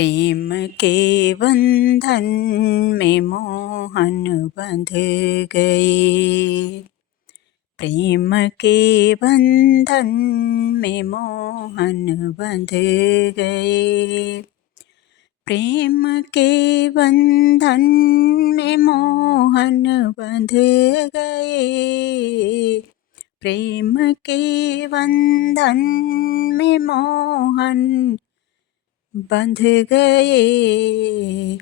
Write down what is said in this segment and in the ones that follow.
प्रेम के बंधन में मोहन बंध गए। प्रेम के बंधन में मोहन बंध गए। प्रेम के बंधन में मोहन बंध गए। प्रेम के बंधन में मोहन बंध गए।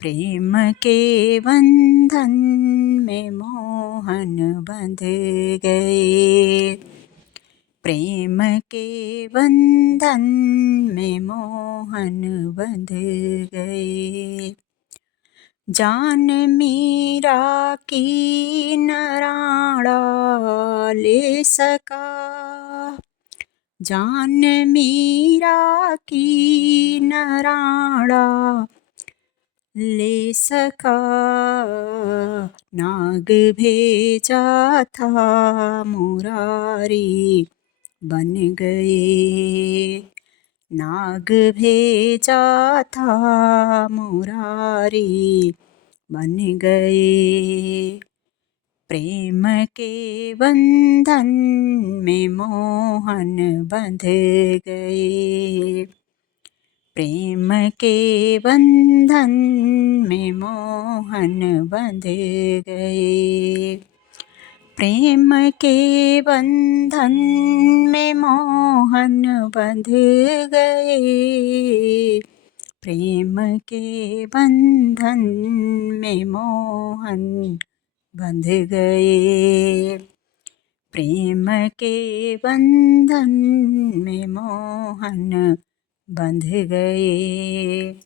प्रेम के बंधन में मोहन बंध गए। प्रेम के बंधन में मोहन बंध गए। जान मीरा की न राणा ले सका। जान मीरा की न राणा ले सका। नाग भेजा था मुरारी बन गए। नाग भेजा था मुरारी बन गए। प्रेम के बंधन में मोहन बंध गए। प्रेम के बंधन में मोहन बंध गए। प्रेम के बंधन में मोहन बंध गए। प्रेम के बंधन में मोहन बंध गए। प्रेम के बंधन में मोहन बंध गए।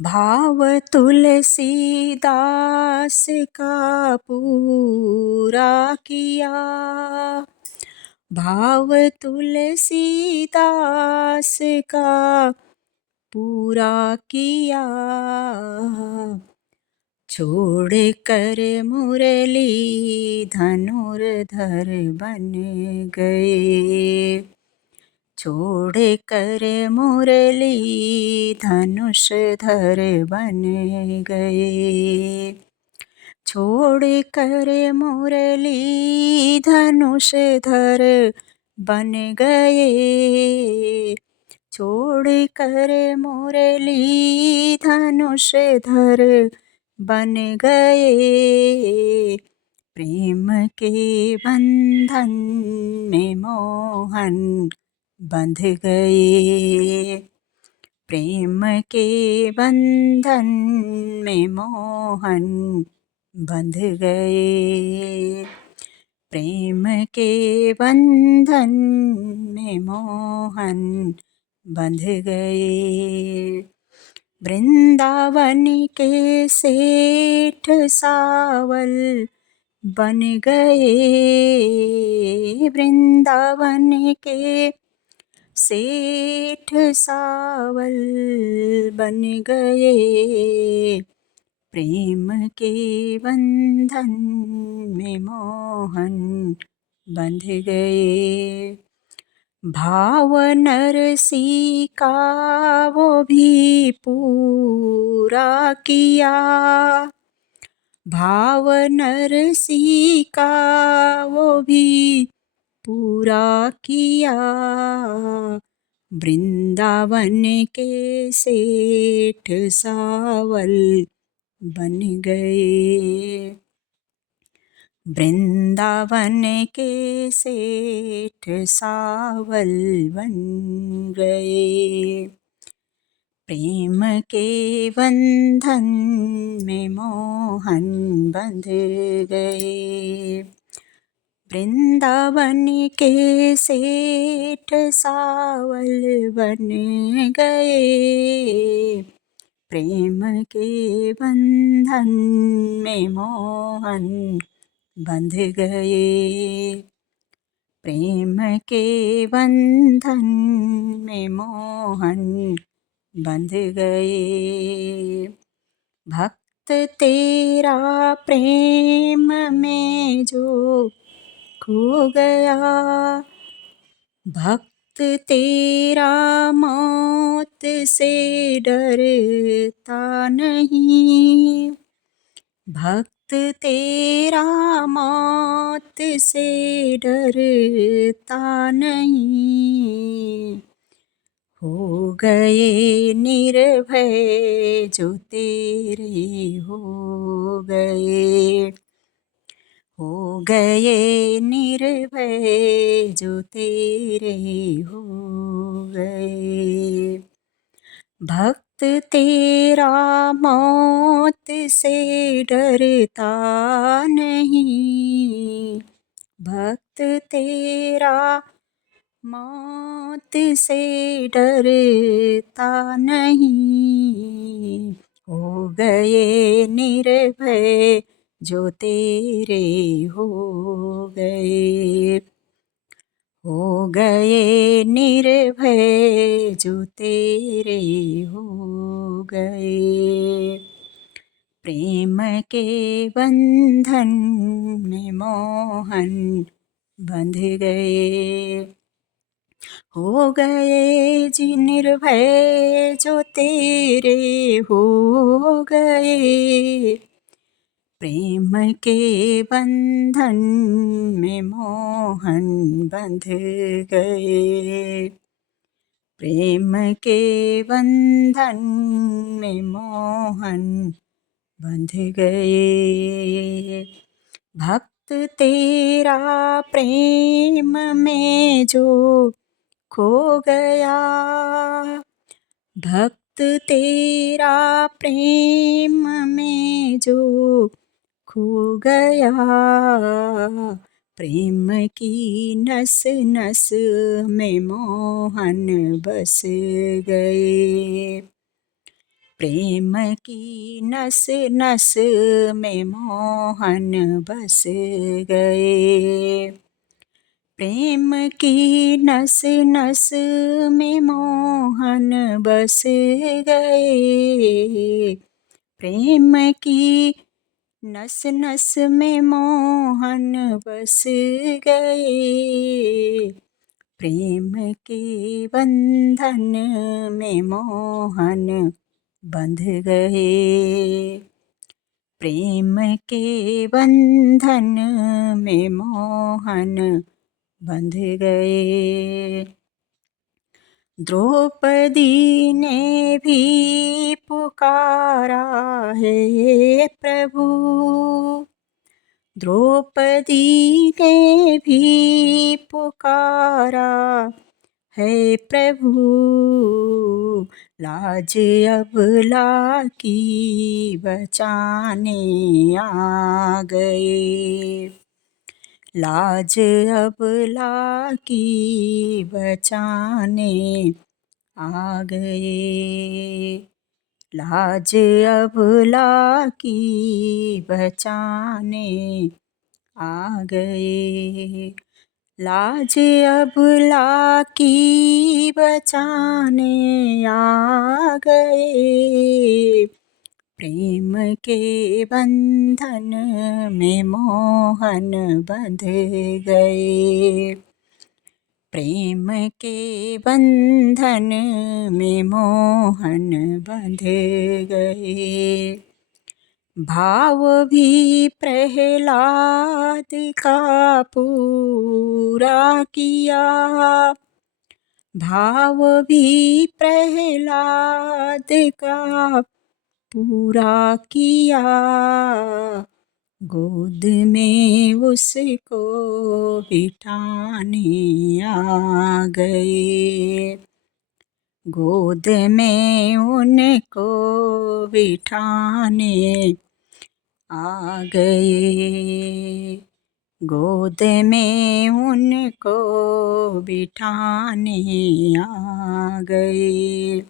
भाव तुलसीदास का पूरा किया। भाव तुलसीदास का पूरा किया। छोड़ कर मुरली धनुर्धर बन गए। छोड़ कर मुरली धनुषधर बन गए। छोड़ कर मुरली धनुषधर बन गए। छोड़ कर मुरली धनुषधर बन गए। प्रेम के बंधन में मोहन बंध गए। प्रेम के बंधन में मोहन बंध गए। प्रेम के बंधन में मोहन बंध गए। वृंदावन के सेठ सावल बन गए। वृंदावन के सेठ सावल बन गए। प्रेम के बंधन में मोहन बंध गए। भाव नरसी का वो भी पूरा किया। भाव नरसी का वो भी पूरा किया। वृंदावन के सेठ सावल बन गए। वृंदावन के सेठ सावल बन गए। प्रेम के बंधन में मोहन बंध गए। वृंदावन के सेठ सावल बन गए। प्रेम के बंधन में मोहन बंध गए। प्रेम के बंधन में मोहन बंध गए। भक्त तेरा प्रेम में जो खो गया। भक्त तेरा मोती से डरता नहीं, भक्त तेरा मौत से डरता नहीं। हो गए निर्भय जो तेरे गए, हो गए निर्भय जो तेरे हो गए। भक्त तेरा मौत से डरता नहीं, भक्त तेरा मौत से डरता नहीं। हो गए निर्भय जो तेरे हो गए, हो गए निर्भय जो तेरे हो गए। प्रेम के बंधन में मोहन बंध गए, हो गए जी निर्भय जो तेरे हो गए। प्रेम के बंधन में मोहन बंध गए, प्रेम के बंधन में मोहन बंध गए। भक्त तेरा प्रेम में जो खो गया, भक्त तेरा प्रेम में जो खो गया। प्रेम की नस नस में मोहन बस गए, प्रेम की नस नस में मोहन बस गए। प्रेम की नस नस में मोहन बस गए, प्रेम की नस नस में मोहन बस गए। प्रेम के बंधन में मोहन बंध गए, प्रेम के बंधन में मोहन बंध गए। द्रौपदी ने भी पुकारा है प्रभु, द्रौपदी ने भी पुकारा है प्रभु। लाज अबला की बचाने आ गए, लाज अबला की बचाने आ गए, लाज अबला की बचाने आ गए। लाज अबला की बचाने आ गए। प्रेम के बंधन में मोहन बंध गए, प्रेम के बंधन में मोहन बंध गए। भाव भी प्रहलाद का पूरा किया, भाव भी प्रहलाद का पूरा किया। गोद में उसको बिठाने आ गए, गोद में उनको बिठाने आ गए, गोद में उनको बिठाने आ गए,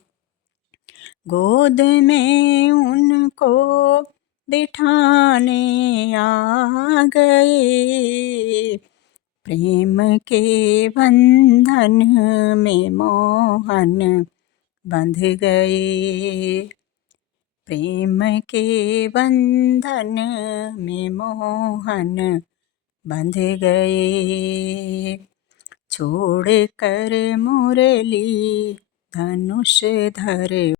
गोद में उनको बिठाने आ गए। प्रेम के बंधन में मोहन बंध गए, प्रेम के बंधन में मोहन बंध गए। छोड़ कर मुरली धनुष धर